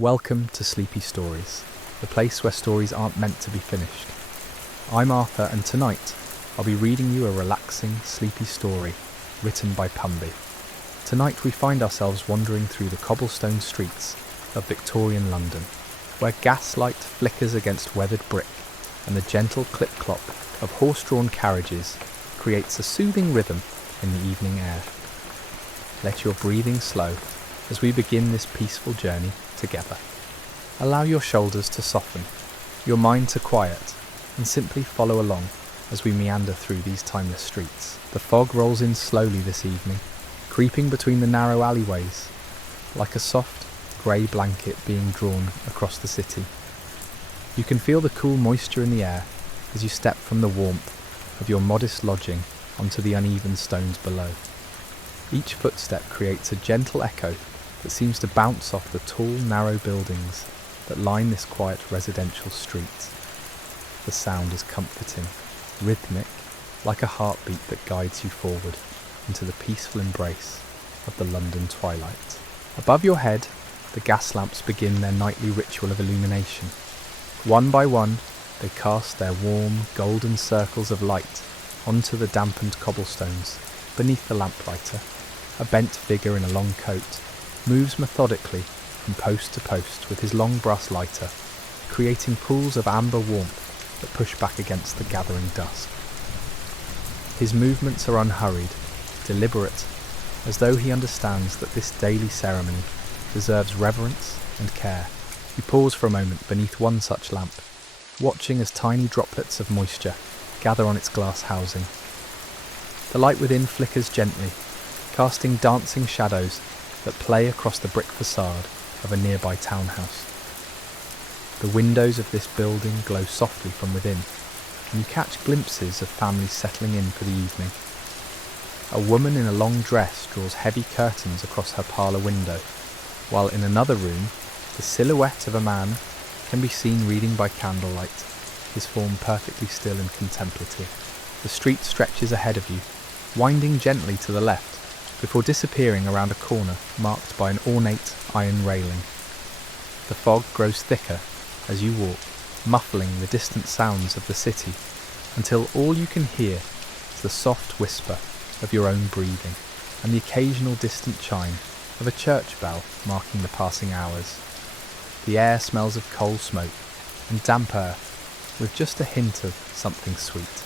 Welcome to Sleepy Stories, the place where stories aren't meant to be finished. I'm Arthur, and tonight I'll be reading you a relaxing, sleepy story written by Pumby. Tonight we find ourselves wandering through the cobblestone streets of Victorian London, where gaslight flickers against weathered brick and the gentle clip-clop of horse-drawn carriages creates a soothing rhythm in the evening air. Let your breathing slow as we begin this peaceful journey together. Allow your shoulders to soften, your mind to quiet, and simply follow along as we meander through these timeless streets. The fog rolls in slowly this evening, creeping between the narrow alleyways, like a soft, grey blanket being drawn across the city. You can feel the cool moisture in the air as you step from the warmth of your modest lodging onto the uneven stones below. Each footstep creates a gentle echo that seems to bounce off the tall, narrow buildings that line this quiet residential street. The sound is comforting, rhythmic, like a heartbeat that guides you forward into the peaceful embrace of the London twilight. Above your head, the gas lamps begin their nightly ritual of illumination. One by one, they cast their warm, golden circles of light onto the dampened cobblestones. Beneath the lamplighter, a bent figure in a long coat moves methodically from post to post with his long brass lighter, creating pools of amber warmth that push back against the gathering dusk. His movements are unhurried, deliberate, as though he understands that this daily ceremony deserves reverence and care. You pause for a moment beneath one such lamp, watching as tiny droplets of moisture gather on its glass housing. The light within flickers gently, casting dancing shadows that play across the brick facade of a nearby townhouse. The windows of this building glow softly from within, and you catch glimpses of families settling in for the evening. A woman in a long dress draws heavy curtains across her parlour window, while in another room, the silhouette of a man can be seen reading by candlelight, his form perfectly still and contemplative. The street stretches ahead of you, winding gently to the left, before disappearing around a corner marked by an ornate iron railing. The fog grows thicker as you walk, muffling the distant sounds of the city, until all you can hear is the soft whisper of your own breathing and the occasional distant chime of a church bell marking the passing hours. The air smells of coal smoke and damp earth, with just a hint of something sweet,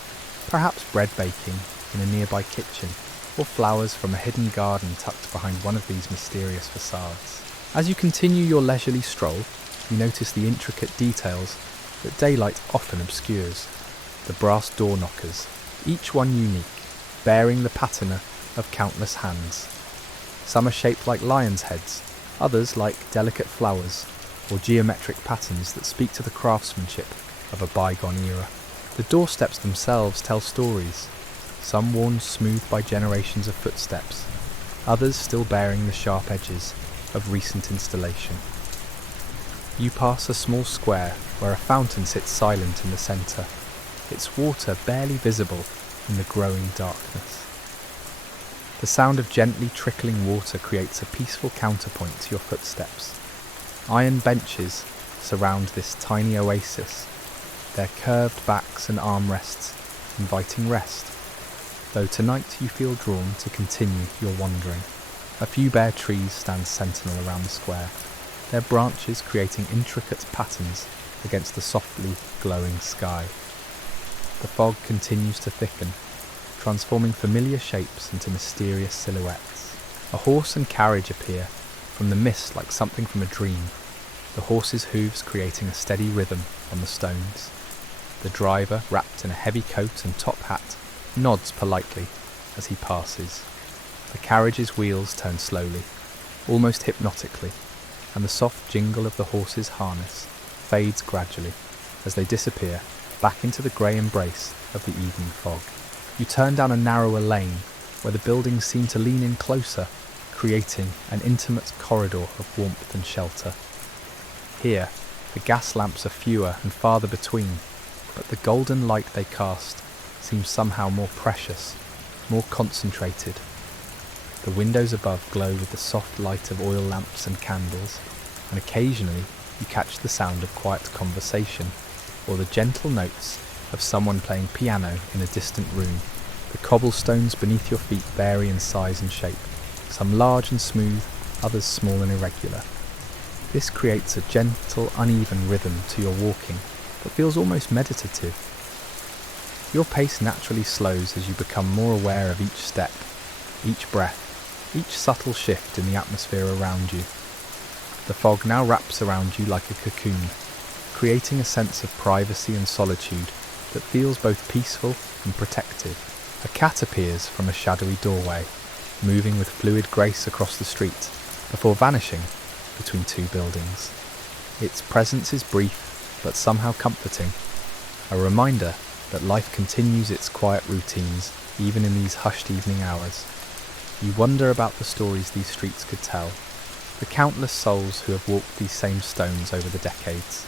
perhaps bread baking in a nearby kitchen, or flowers from a hidden garden tucked behind one of these mysterious facades. As you continue your leisurely stroll, you notice the intricate details that daylight often obscures. The brass door knockers, each one unique, bearing the patina of countless hands. Some are shaped like lions' heads, others like delicate flowers, or geometric patterns that speak to the craftsmanship of a bygone era. The doorsteps themselves tell stories, some worn smooth by generations of footsteps, others still bearing the sharp edges of recent installation. You pass a small square where a fountain sits silent in the centre, its water barely visible in the growing darkness. The sound of gently trickling water creates a peaceful counterpoint to your footsteps. Iron benches surround this tiny oasis, their curved backs and armrests inviting rest, though tonight you feel drawn to continue your wandering. A few bare trees stand sentinel around the square, their branches creating intricate patterns against the softly glowing sky. The fog continues to thicken, transforming familiar shapes into mysterious silhouettes. A horse and carriage appear from the mist like something from a dream, the horse's hooves creating a steady rhythm on the stones. The driver, wrapped in a heavy coat and top hat, nods politely as he passes. The carriage's wheels turn slowly, almost hypnotically, and the soft jingle of the horse's harness fades gradually as they disappear back into the grey embrace of the evening fog. You turn down a narrower lane where the buildings seem to lean in closer, creating an intimate corridor of warmth and shelter. Here, the gas lamps are fewer and farther between, but the golden light they cast seems somehow more precious, more concentrated. The windows above glow with the soft light of oil lamps and candles, and occasionally you catch the sound of quiet conversation or the gentle notes of someone playing piano in a distant room. The cobblestones beneath your feet vary in size and shape, some large and smooth, others small and irregular. This creates a gentle, uneven rhythm to your walking that feels almost meditative. Your pace naturally slows as you become more aware of each step, each breath, each subtle shift in the atmosphere around you. The fog now wraps around you like a cocoon, creating a sense of privacy and solitude that feels both peaceful and protective. A cat appears from a shadowy doorway, moving with fluid grace across the street, before vanishing between two buildings. Its presence is brief, but somehow comforting, a reminder that life continues its quiet routines even in these hushed evening hours. You wonder about the stories these streets could tell, the countless souls who have walked these same stones over the decades,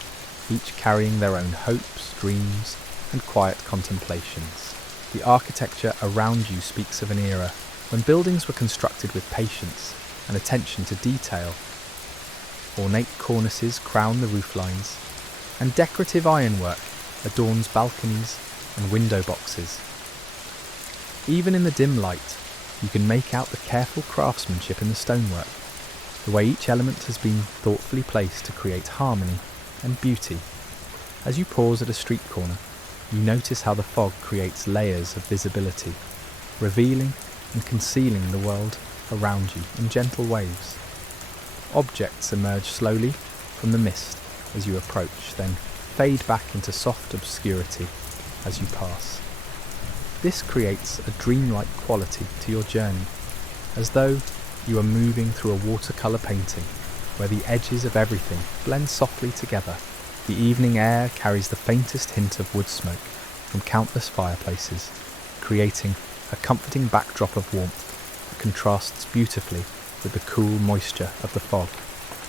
each carrying their own hopes, dreams, and quiet contemplations. The architecture around you speaks of an era when buildings were constructed with patience and attention to detail. Ornate cornices crown the rooflines, and decorative ironwork adorns balconies and window boxes. Even in the dim light, you can make out the careful craftsmanship in the stonework, the way each element has been thoughtfully placed to create harmony and beauty. As you pause at a street corner, you notice how the fog creates layers of visibility, revealing and concealing the world around you in gentle waves. Objects emerge slowly from the mist as you approach, then fade back into soft obscurity as you pass. This creates a dreamlike quality to your journey, as though you are moving through a watercolour painting where the edges of everything blend softly together. The evening air carries the faintest hint of wood smoke from countless fireplaces, creating a comforting backdrop of warmth that contrasts beautifully with the cool moisture of the fog.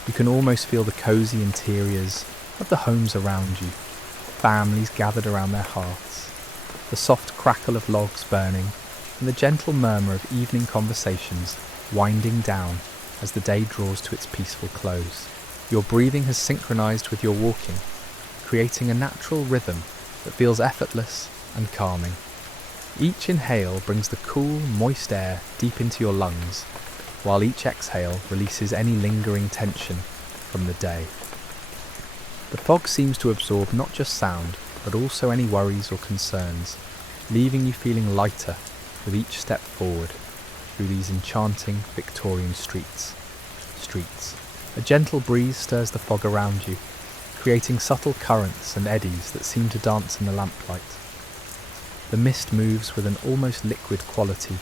You can almost feel the cosy interiors of the homes around you, families gathered around their hearths, the soft crackle of logs burning, and the gentle murmur of evening conversations winding down as the day draws to its peaceful close. Your breathing has synchronized with your walking, creating a natural rhythm that feels effortless and calming. Each inhale brings the cool, moist air deep into your lungs, while each exhale releases any lingering tension from the day. The fog seems to absorb not just sound, but also any worries or concerns, leaving you feeling lighter with each step forward through these enchanting Victorian streets. A gentle breeze stirs the fog around you, creating subtle currents and eddies that seem to dance in the lamplight. The mist moves with an almost liquid quality,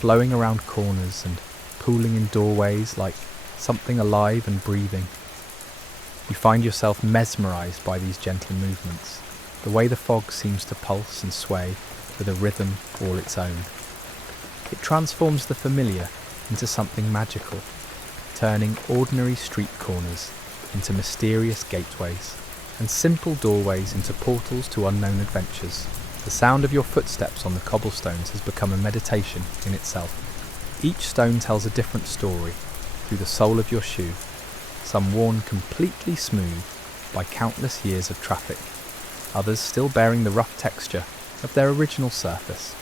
flowing around corners and pooling in doorways like something alive and breathing. You find yourself mesmerized by these gentle movements, the way the fog seems to pulse and sway with a rhythm all its own. It transforms the familiar into something magical, turning ordinary street corners into mysterious gateways, and simple doorways into portals to unknown adventures. The sound of your footsteps on the cobblestones has become a meditation in itself. Each stone tells a different story through the sole of your shoe, some worn completely smooth by countless years of traffic, others still bearing the rough texture of their original surface.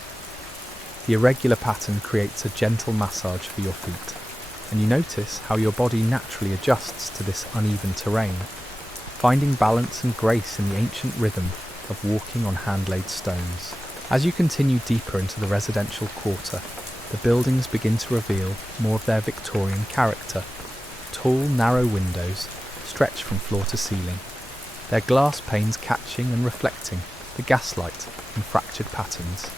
The irregular pattern creates a gentle massage for your feet, and you notice how your body naturally adjusts to this uneven terrain, finding balance and grace in the ancient rhythm of walking on hand-laid stones. As you continue deeper into the residential quarter, the buildings begin to reveal more of their Victorian character. Tall, narrow windows stretch from floor to ceiling, their glass panes catching and reflecting the gaslight in fractured patterns.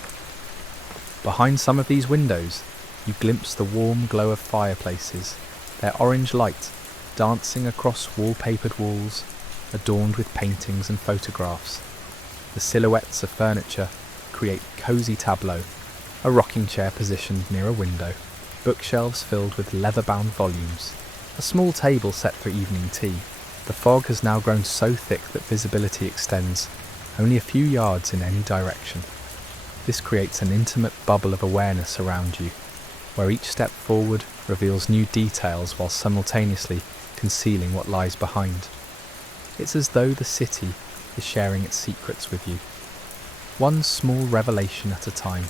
Behind some of these windows, you glimpse the warm glow of fireplaces, their orange light dancing across wallpapered walls adorned with paintings and photographs. The silhouettes of furniture create cosy tableau, a rocking chair positioned near a window, bookshelves filled with leather-bound volumes, a small table set for evening tea. The fog has now grown so thick that visibility extends only a few yards in any direction. This creates an intimate bubble of awareness around you, where each step forward reveals new details while simultaneously concealing what lies behind. It's as though the city is sharing its secrets with you, one small revelation at a time,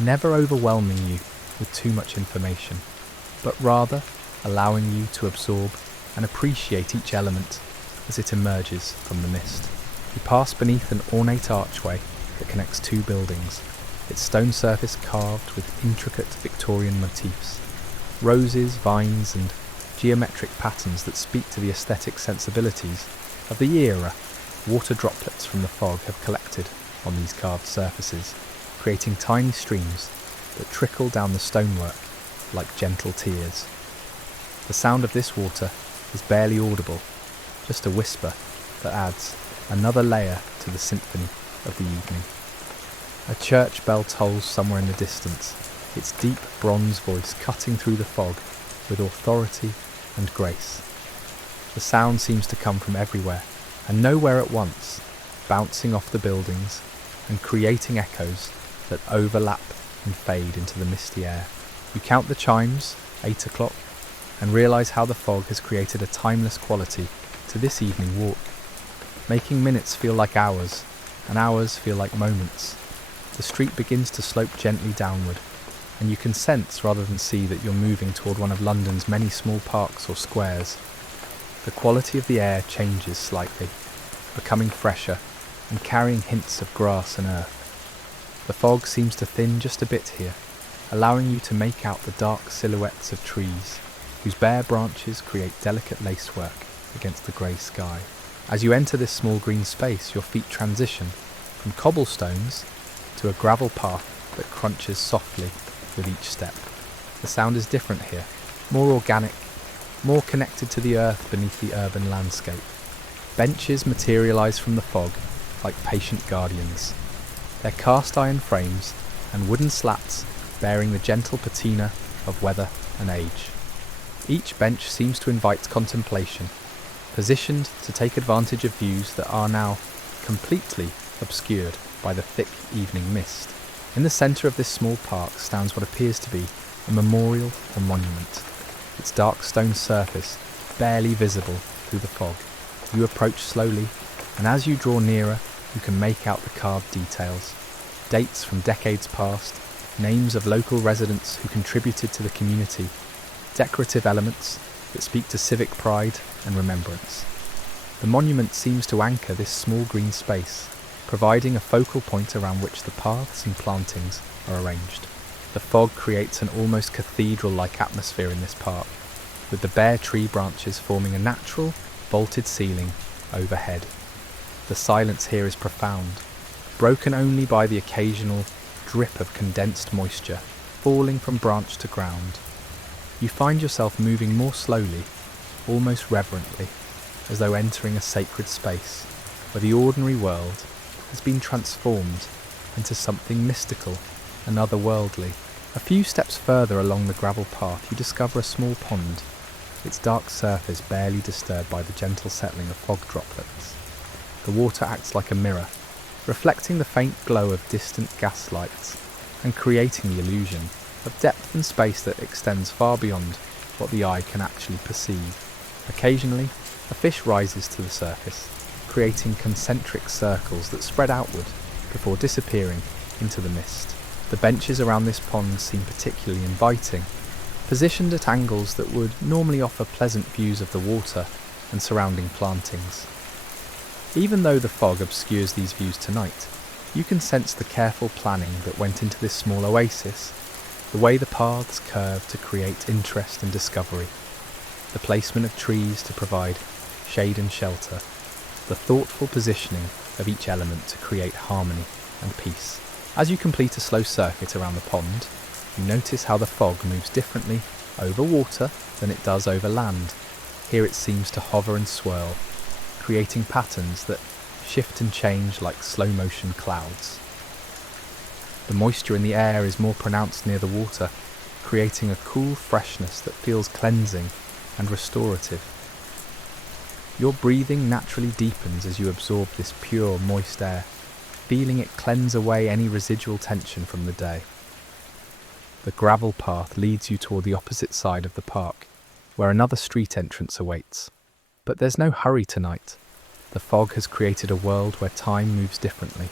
never overwhelming you with too much information, but rather allowing you to absorb and appreciate each element as it emerges from the mist. You pass beneath an ornate archway that connects two buildings, its stone surface carved with intricate Victorian motifs, roses, vines and geometric patterns that speak to the aesthetic sensibilities of the era. Water droplets from the fog have collected on these carved surfaces, creating tiny streams that trickle down the stonework like gentle tears. The sound of this water is barely audible, just a whisper that adds another layer to the symphony of the evening. A church bell tolls somewhere in the distance, its deep bronze voice cutting through the fog with authority and grace. The sound seems to come from everywhere and nowhere at once, bouncing off the buildings and creating echoes that overlap and fade into the misty air. You count the chimes, 8 o'clock, and realise how the fog has created a timeless quality to this evening walk, making minutes feel like hours, and hours feel like moments. The street begins to slope gently downward, and you can sense rather than see that you're moving toward one of London's many small parks or squares. The quality of the air changes slightly, becoming fresher and carrying hints of grass and earth. The fog seems to thin just a bit here, allowing you to make out the dark silhouettes of trees, whose bare branches create delicate lacework against the grey sky. As you enter this small green space, your feet transition from cobblestones to a gravel path that crunches softly with each step. The sound is different here, more organic, more connected to the earth beneath the urban landscape. Benches materialise from the fog like patient guardians, their cast iron frames and wooden slats bearing the gentle patina of weather and age. Each bench seems to invite contemplation, positioned to take advantage of views that are now completely obscured by the thick evening mist. In the centre of this small park stands what appears to be a memorial or monument, its dark stone surface barely visible through the fog. You approach slowly, and as you draw nearer, you can make out the carved details, dates from decades past, names of local residents who contributed to the community, decorative elements that speak to civic pride and remembrance. The monument seems to anchor this small green space, providing a focal point around which the paths and plantings are arranged. The fog creates an almost cathedral-like atmosphere in this park, with the bare tree branches forming a natural, vaulted ceiling overhead. The silence here is profound, broken only by the occasional drip of condensed moisture falling from branch to ground. You find yourself moving more slowly, almost reverently, as though entering a sacred space where the ordinary world has been transformed into something mystical and otherworldly. A few steps further along the gravel path you discover a small pond, its dark surface barely disturbed by the gentle settling of fog droplets. The water acts like a mirror, reflecting the faint glow of distant gas lights and creating the illusion of depth and space that extends far beyond what the eye can actually perceive. Occasionally, a fish rises to the surface, creating concentric circles that spread outward before disappearing into the mist. The benches around this pond seem particularly inviting, positioned at angles that would normally offer pleasant views of the water and surrounding plantings. Even though the fog obscures these views tonight, you can sense the careful planning that went into this small oasis, the way the paths curve to create interest and discovery, the placement of trees to provide shade and shelter, the thoughtful positioning of each element to create harmony and peace. As you complete a slow circuit around the pond, you notice how the fog moves differently over water than it does over land. Here it seems to hover and swirl, creating patterns that shift and change like slow-motion clouds. The moisture in the air is more pronounced near the water, creating a cool freshness that feels cleansing and restorative. Your breathing naturally deepens as you absorb this pure, moist air, feeling it cleanse away any residual tension from the day. The gravel path leads you toward the opposite side of the park, where another street entrance awaits. But there's no hurry tonight. The fog has created a world where time moves differently,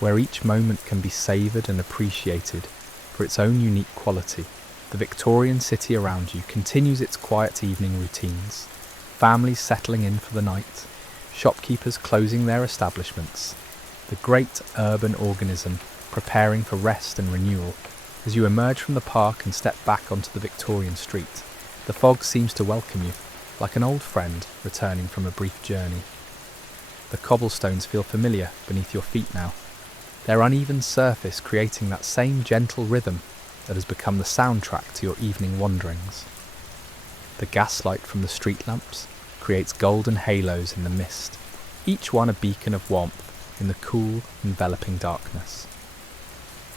where each moment can be savoured and appreciated for its own unique quality. The Victorian city around you continues its quiet evening routines, families settling in for the night, shopkeepers closing their establishments, the great urban organism preparing for rest and renewal. As you emerge from the park and step back onto the Victorian street, the fog seems to welcome you, like an old friend returning from a brief journey. The cobblestones feel familiar beneath your feet now, their uneven surface creating that same gentle rhythm that has become the soundtrack to your evening wanderings. The gaslight from the street lamps creates golden halos in the mist, each one a beacon of warmth in the cool, enveloping darkness.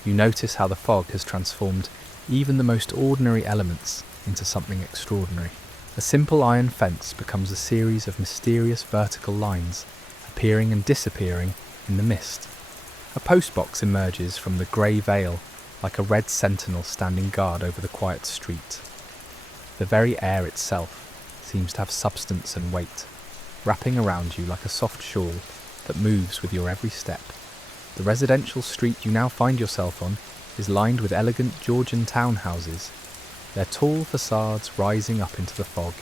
You notice how the fog has transformed even the most ordinary elements into something extraordinary. A simple iron fence becomes a series of mysterious vertical lines appearing and disappearing in the mist. A postbox emerges from the grey veil like a red sentinel standing guard over the quiet street. The very air itself seems to have substance and weight, wrapping around you like a soft shawl that moves with your every step. The residential street you now find yourself on is lined with elegant Georgian townhouses, their tall facades rising up into the fog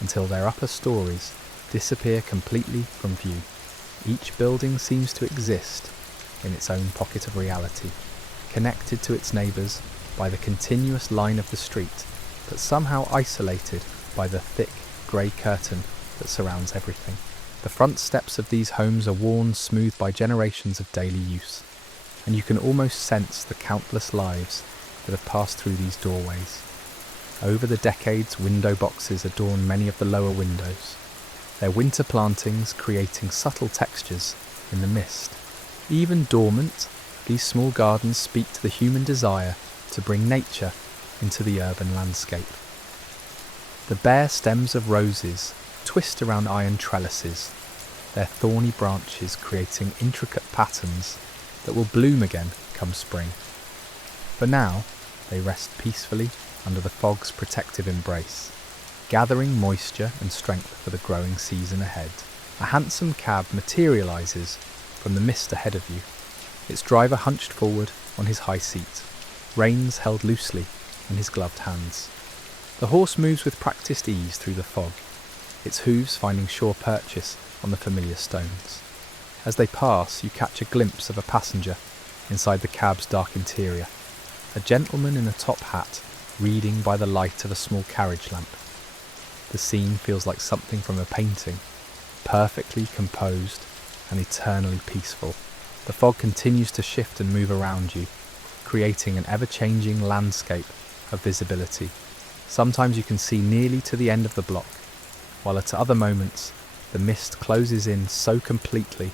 until their upper stories disappear completely from view. Each building seems to exist in its own pocket of reality, connected to its neighbours by the continuous line of the street, but somehow isolated by the thick grey curtain that surrounds everything. The front steps of these homes are worn smooth by generations of daily use, and you can almost sense the countless lives that have passed through these doorways. Over the decades, window boxes adorn many of the lower windows, their winter plantings creating subtle textures in the mist. Even dormant, these small gardens speak to the human desire to bring nature into the urban landscape. The bare stems of roses twist around iron trellises, their thorny branches creating intricate patterns that will bloom again come spring. For now, they rest peacefully under the fog's protective embrace, gathering moisture and strength for the growing season ahead. A handsome cab materialises from the mist ahead of you, its driver hunched forward on his high seat, reins held loosely in his gloved hands. The horse moves with practiced ease through the fog, its hooves finding sure purchase on the familiar stones. As they pass, you catch a glimpse of a passenger inside the cab's dark interior, a gentleman in a top hat reading by the light of a small carriage lamp. The scene feels like something from a painting, perfectly composed and eternally peaceful. The fog continues to shift and move around you, creating an ever-changing landscape of visibility. Sometimes you can see nearly to the end of the block, while at other moments the mist closes in so completely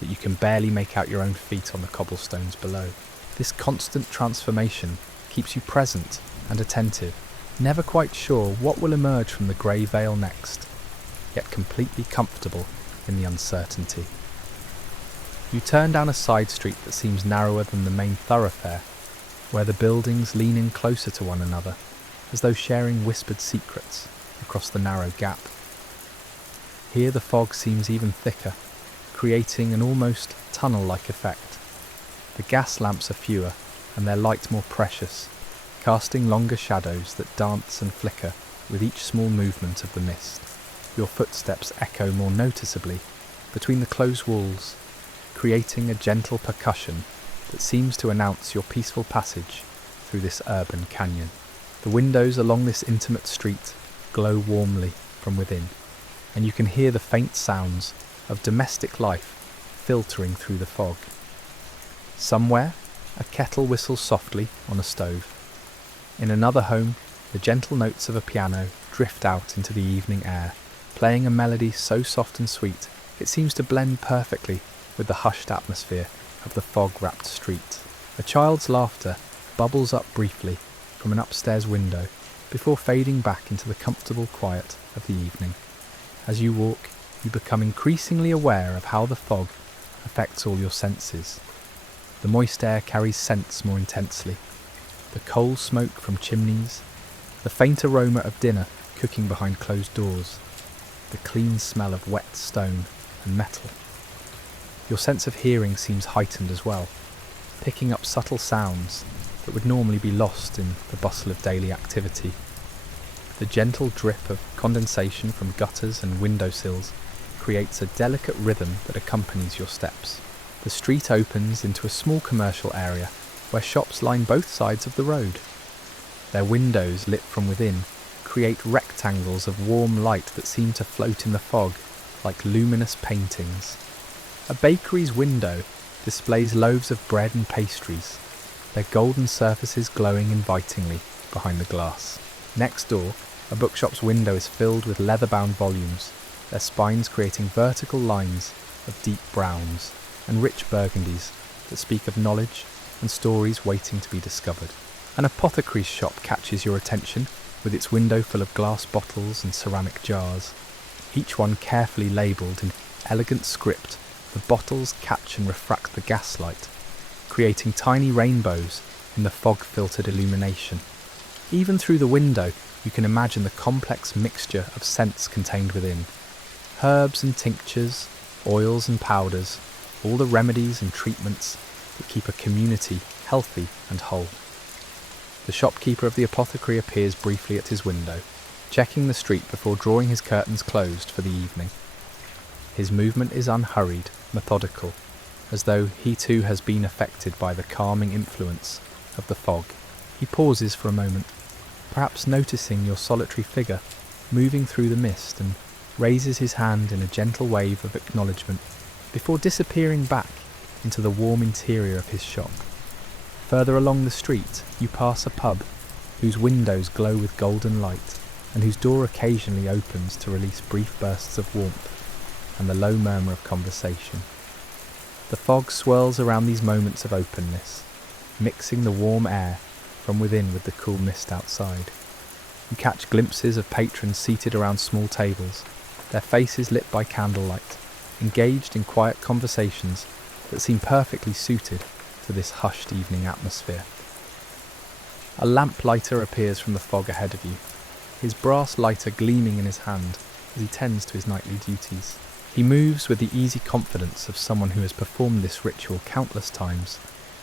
that you can barely make out your own feet on the cobblestones below. This constant transformation keeps you present and attentive, never quite sure what will emerge from the grey veil next, yet completely comfortable in the uncertainty. You turn down a side street that seems narrower than the main thoroughfare, where the buildings lean in closer to one another, as though sharing whispered secrets across the narrow gap. Here the fog seems even thicker, creating an almost tunnel-like effect. The gas lamps are fewer and their light more precious, casting longer shadows that dance and flicker with each small movement of the mist. Your footsteps echo more noticeably between the closed walls, creating a gentle percussion that seems to announce your peaceful passage through this urban canyon. The windows along this intimate street glow warmly from within, and you can hear the faint sounds of domestic life filtering through the fog. Somewhere, a kettle whistles softly on a stove. In another home, the gentle notes of a piano drift out into the evening air, playing a melody so soft and sweet it seems to blend perfectly with the hushed atmosphere of the fog-wrapped street. A child's laughter bubbles up briefly from an upstairs window before fading back into the comfortable quiet of the evening. As you walk, you become increasingly aware of how the fog affects all your senses. The moist air carries scents more intensely. The coal smoke from chimneys, the faint aroma of dinner cooking behind closed doors, the clean smell of wet stone and metal. Your sense of hearing seems heightened as well, picking up subtle sounds that would normally be lost in the bustle of daily activity. The gentle drip of condensation from gutters and windowsills creates a delicate rhythm that accompanies your steps. The street opens into a small commercial area where shops line both sides of the road. Their windows, lit from within, create rectangles of warm light that seem to float in the fog like luminous paintings. A bakery's window displays loaves of bread and pastries, their golden surfaces glowing invitingly behind the glass. Next door, a bookshop's window is filled with leather-bound volumes, their spines creating vertical lines of deep browns and rich burgundies that speak of knowledge and stories waiting to be discovered. An apothecary's shop catches your attention with its window full of glass bottles and ceramic jars, each one carefully labelled in elegant script. The bottles catch and refract the gaslight, creating tiny rainbows in the fog-filtered illumination. Even through the window, you can imagine the complex mixture of scents contained within. Herbs and tinctures, oils and powders, all the remedies and treatments that keep a community healthy and whole. The shopkeeper of the apothecary appears briefly at his window, checking the street before drawing his curtains closed for the evening. His movement is unhurried, methodical, as though he too has been affected by the calming influence of the fog. He pauses for a moment, perhaps noticing your solitary figure moving through the mist, and raises his hand in a gentle wave of acknowledgement before disappearing back into the warm interior of his shop. Further along the street, you pass a pub whose windows glow with golden light and whose door occasionally opens to release brief bursts of warmth and the low murmur of conversation. The fog swirls around these moments of openness, mixing the warm air from within with the cool mist outside. You catch glimpses of patrons seated around small tables, their faces lit by candlelight, engaged in quiet conversations that seem perfectly suited to this hushed evening atmosphere. A lamplighter appears from the fog ahead of you, his brass lighter gleaming in his hand as he tends to his nightly duties. He moves with the easy confidence of someone who has performed this ritual countless times,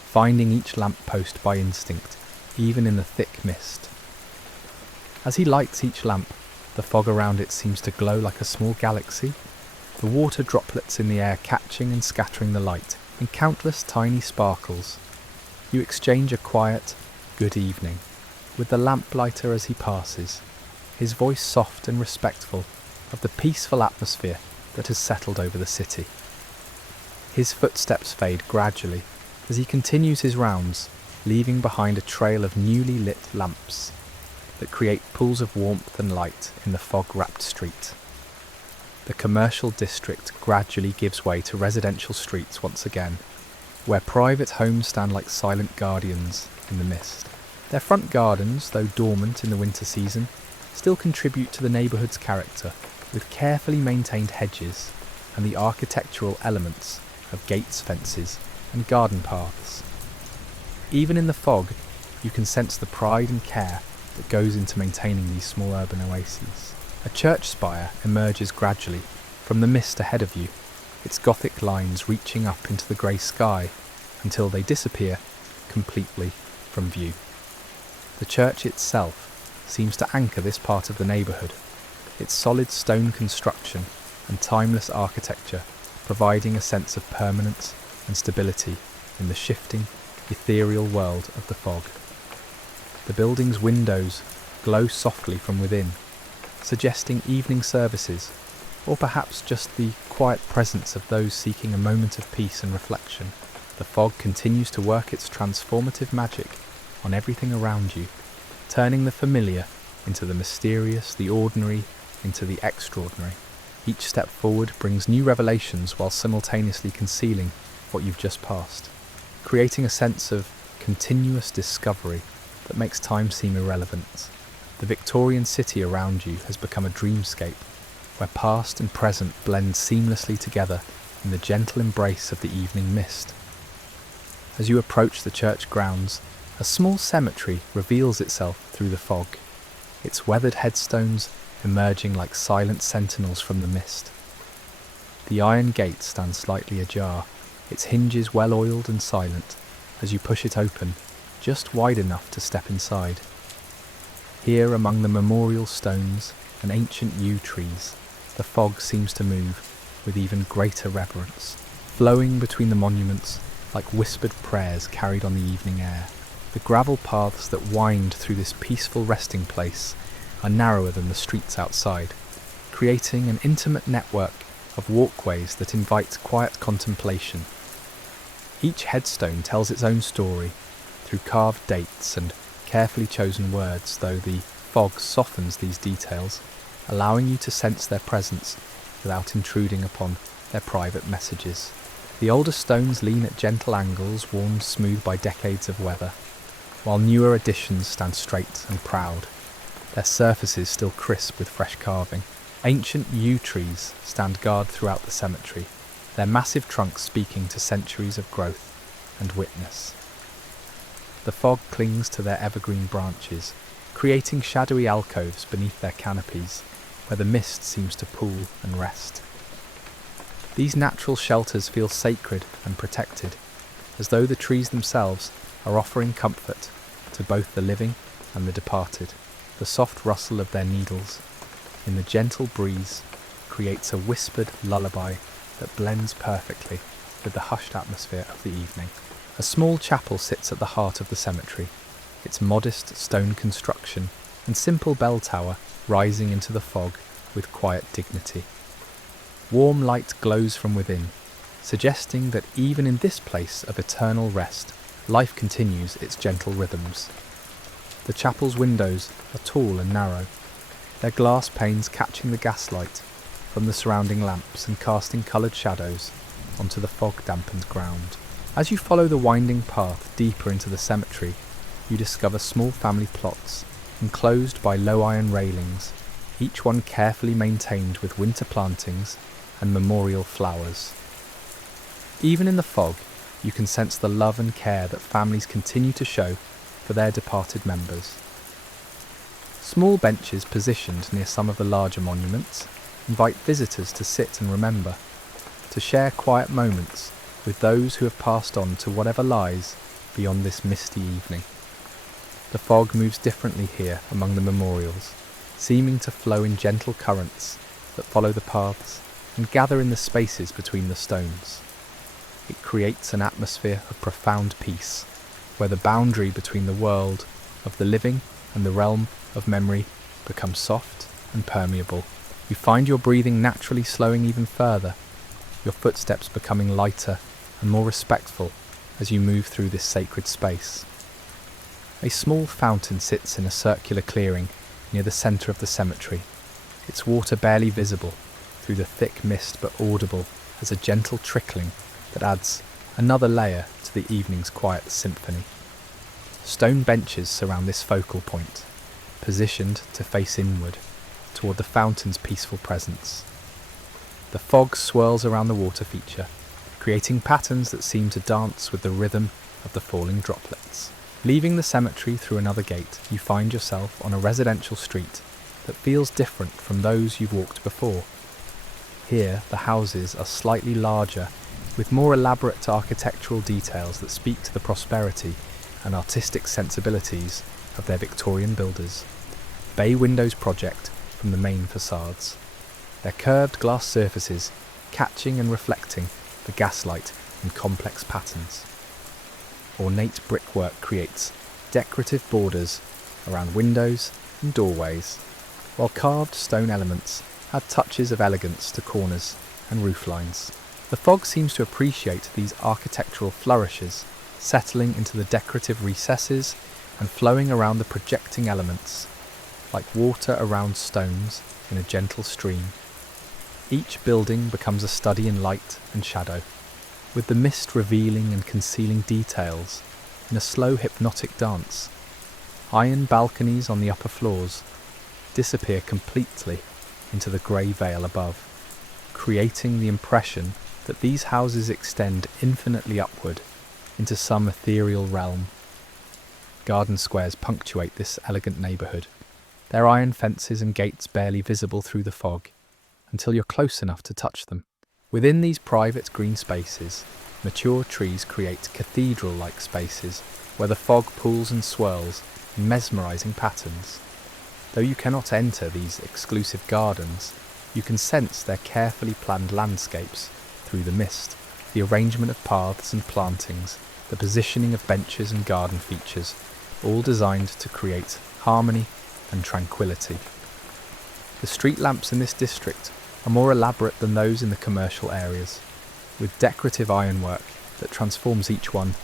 finding each lamppost by instinct, even in the thick mist. As he lights each lamp, the fog around it seems to glow like a small galaxy, the water droplets in the air catching and scattering the light in countless tiny sparkles. You exchange a quiet, good evening, with the lamplighter as he passes, his voice soft and respectful of the peaceful atmosphere that has settled over the city. His footsteps fade gradually as he continues his rounds, leaving behind a trail of newly lit lamps that create pools of warmth and light in the fog-wrapped street. The commercial district gradually gives way to residential streets once again, where private homes stand like silent guardians in the mist. Their front gardens, though dormant in the winter season, still contribute to the neighbourhood's character, with carefully maintained hedges and the architectural elements of gates, fences and garden paths. Even in the fog, you can sense the pride and care that goes into maintaining these small urban oases. A church spire emerges gradually from the mist ahead of you, its Gothic lines reaching up into the grey sky until they disappear completely from view. The church itself seems to anchor this part of the neighbourhood, its solid stone construction and timeless architecture providing a sense of permanence and stability in the shifting, ethereal world of the fog. The building's windows glow softly from within, suggesting evening services, or perhaps just the quiet presence of those seeking a moment of peace and reflection. The fog continues to work its transformative magic on everything around you, turning the familiar into the mysterious, the ordinary into the extraordinary. Each step forward brings new revelations while simultaneously concealing what you've just passed, creating a sense of continuous discovery that makes time seem irrelevant. The Victorian city around you has become a dreamscape, where past and present blend seamlessly together in the gentle embrace of the evening mist. As you approach the church grounds, a small cemetery reveals itself through the fog. its weathered headstones emerging like silent sentinels from the mist. The iron gate stands slightly ajar, its hinges well-oiled and silent, as you push it open, just wide enough to step inside. Here, among the memorial stones and ancient yew trees, the fog seems to move with even greater reverence, flowing between the monuments like whispered prayers carried on the evening air. The gravel paths that wind through this peaceful resting place are narrower than the streets outside, creating an intimate network of walkways that invite quiet contemplation. Each headstone tells its own story through carved dates and carefully chosen words, though the fog softens these details, allowing you to sense their presence without intruding upon their private messages. The older stones lean at gentle angles, worn smooth by decades of weather, while newer additions stand straight and proud, their surfaces still crisp with fresh carving. Ancient yew trees stand guard throughout the cemetery, their massive trunks speaking to centuries of growth and witness. The fog clings to their evergreen branches, creating shadowy alcoves beneath their canopies, where the mist seems to pool and rest. These natural shelters feel sacred and protected, as though the trees themselves are offering comfort to both the living and the departed. The soft rustle of their needles in the gentle breeze creates a whispered lullaby that blends perfectly with the hushed atmosphere of the evening. A small chapel sits at the heart of the cemetery, its modest stone construction and simple bell tower rising into the fog with quiet dignity. Warm light glows from within, suggesting that even in this place of eternal rest, life continues its gentle rhythms. The chapel's windows are tall and narrow, their glass panes catching the gaslight from the surrounding lamps and casting coloured shadows onto the fog-dampened ground. As you follow the winding path deeper into the cemetery, you discover small family plots enclosed by low iron railings, each one carefully maintained with winter plantings and memorial flowers. Even in the fog, you can sense the love and care that families continue to show for their departed members. Small benches positioned near some of the larger monuments invite visitors to sit and remember, to share quiet moments with those who have passed on to whatever lies beyond this misty evening. The fog moves differently here among the memorials, seeming to flow in gentle currents that follow the paths and gather in the spaces between the stones. It creates an atmosphere of profound peace, where the boundary between the world of the living and the realm of memory becomes soft and permeable. You find your breathing naturally slowing even further, your footsteps becoming lighter and more respectful as you move through this sacred space. A small fountain sits in a circular clearing near the centre of the cemetery, its water barely visible through the thick mist but audible as a gentle trickling that adds another layer to the evening's quiet symphony. Stone benches surround this focal point, positioned to face inward, toward the fountain's peaceful presence. The fog swirls around the water feature, creating patterns that seem to dance with the rhythm of the falling droplets. Leaving the cemetery through another gate, you find yourself on a residential street that feels different from those you've walked before. Here, the houses are slightly larger, with more elaborate architectural details that speak to the prosperity and artistic sensibilities of their Victorian builders. Bay windows project from the main facades, their curved glass surfaces catching and reflecting the gaslight in complex patterns. Ornate brickwork creates decorative borders around windows and doorways, while carved stone elements add touches of elegance to corners and roof lines. The fog seems to appreciate these architectural flourishes, settling into the decorative recesses and flowing around the projecting elements, like water around stones in a gentle stream. Each building becomes a study in light and shadow, with the mist revealing and concealing details in a slow hypnotic dance. Iron balconies on the upper floors disappear completely into the grey veil above, creating the impression that these houses extend infinitely upward into some ethereal realm. Garden squares punctuate this elegant neighbourhood, their iron fences and gates barely visible through the fog, until you're close enough to touch them. Within these private green spaces, mature trees create cathedral-like spaces where the fog pools and swirls in mesmerizing patterns. Though you cannot enter these exclusive gardens, you can sense their carefully planned landscapes through the mist, the arrangement of paths and plantings, the positioning of benches and garden features, all designed to create harmony and tranquility. The street lamps in this district are more elaborate than those in the commercial areas, with decorative ironwork that transforms each one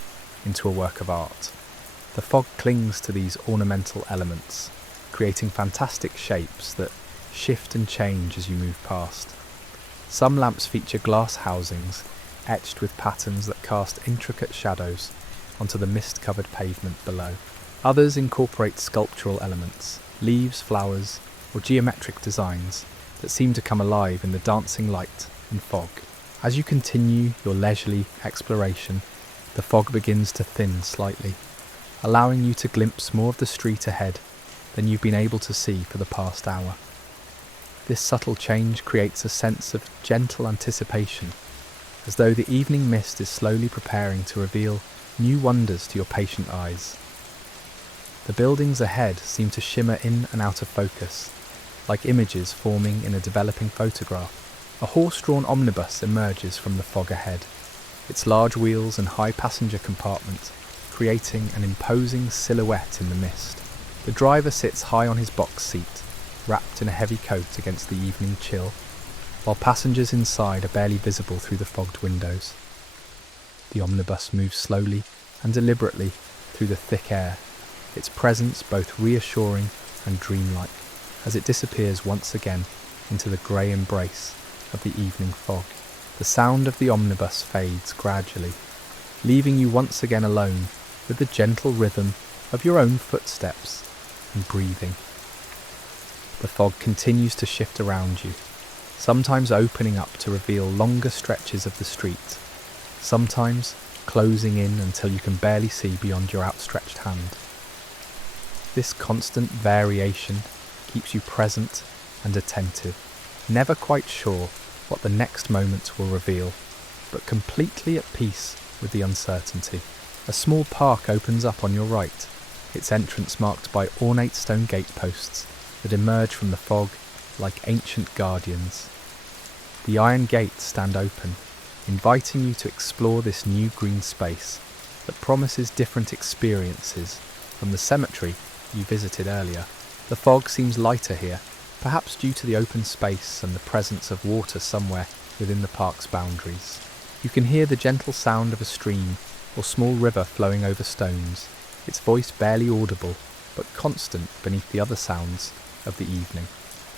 into a work of art. The fog clings to these ornamental elements, creating fantastic shapes that shift and change as you move past. Some lamps feature glass housings etched with patterns that cast intricate shadows onto the mist-covered pavement below. Others incorporate sculptural elements, leaves, flowers, or geometric designs that seem to come alive in the dancing light and fog. As you continue your leisurely exploration, the fog begins to thin slightly, allowing you to glimpse more of the street ahead than you've been able to see for the past hour. This subtle change creates a sense of gentle anticipation, as though the evening mist is slowly preparing to reveal new wonders to your patient eyes. The buildings ahead seem to shimmer in and out of focus, like images forming in a developing photograph. A horse-drawn omnibus emerges from the fog ahead, its large wheels and high passenger compartment creating an imposing silhouette in the mist. The driver sits high on his box seat, wrapped in a heavy coat against the evening chill, while passengers inside are barely visible through the fogged windows. The omnibus moves slowly and deliberately through the thick air, its presence both reassuring and dreamlike, as it disappears once again into the grey embrace of the evening fog. The sound of the omnibus fades gradually, leaving you once again alone with the gentle rhythm of your own footsteps and breathing. The fog continues to shift around you, sometimes opening up to reveal longer stretches of the street, sometimes closing in until you can barely see beyond your outstretched hand. This constant variation keeps you present and attentive, never quite sure what the next moment will reveal, but completely at peace with the uncertainty. A small park opens up on your right, its entrance marked by ornate stone gateposts that emerge from the fog like ancient guardians. The iron gates stand open, inviting you to explore this new green space that promises different experiences from the cemetery you visited earlier. The fog seems lighter here, perhaps due to the open space and the presence of water somewhere within the park's boundaries. You can hear the gentle sound of a stream or small river flowing over stones, its voice barely audible but constant beneath the other sounds of the evening.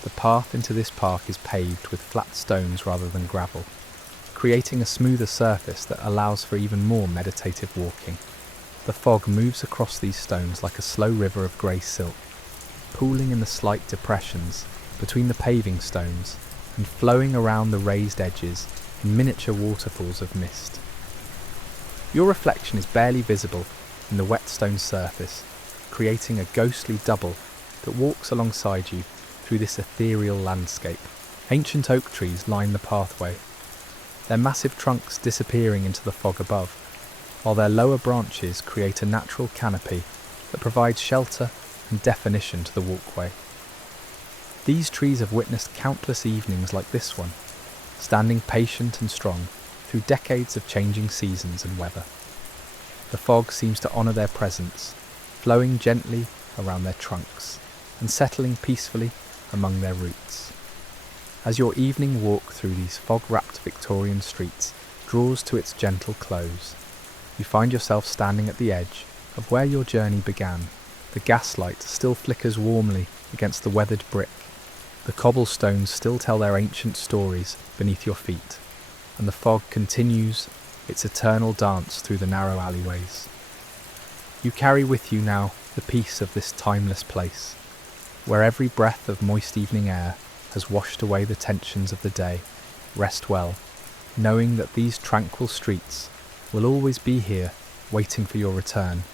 The path into this park is paved with flat stones rather than gravel, creating a smoother surface that allows for even more meditative walking. The fog moves across these stones like a slow river of grey silk, pooling in the slight depressions between the paving stones and flowing around the raised edges in miniature waterfalls of mist. Your reflection is barely visible in the wet stone surface, creating a ghostly double that walks alongside you through this ethereal landscape. Ancient oak trees line the pathway, their massive trunks disappearing into the fog above, while their lower branches create a natural canopy that provides shelter and definition to the walkway. These trees have witnessed countless evenings like this one, standing patient and strong through decades of changing seasons and weather. The fog seems to honour their presence, flowing gently around their trunks and settling peacefully among their roots. As your evening walk through these fog-wrapped Victorian streets draws to its gentle close, you find yourself standing at the edge of where your journey began. The gaslight still flickers warmly against the weathered brick. The cobblestones still tell their ancient stories beneath your feet, and the fog continues its eternal dance through the narrow alleyways. You carry with you now the peace of this timeless place, where every breath of moist evening air has washed away the tensions of the day. Rest well, knowing that these tranquil streets will always be here, waiting for your return.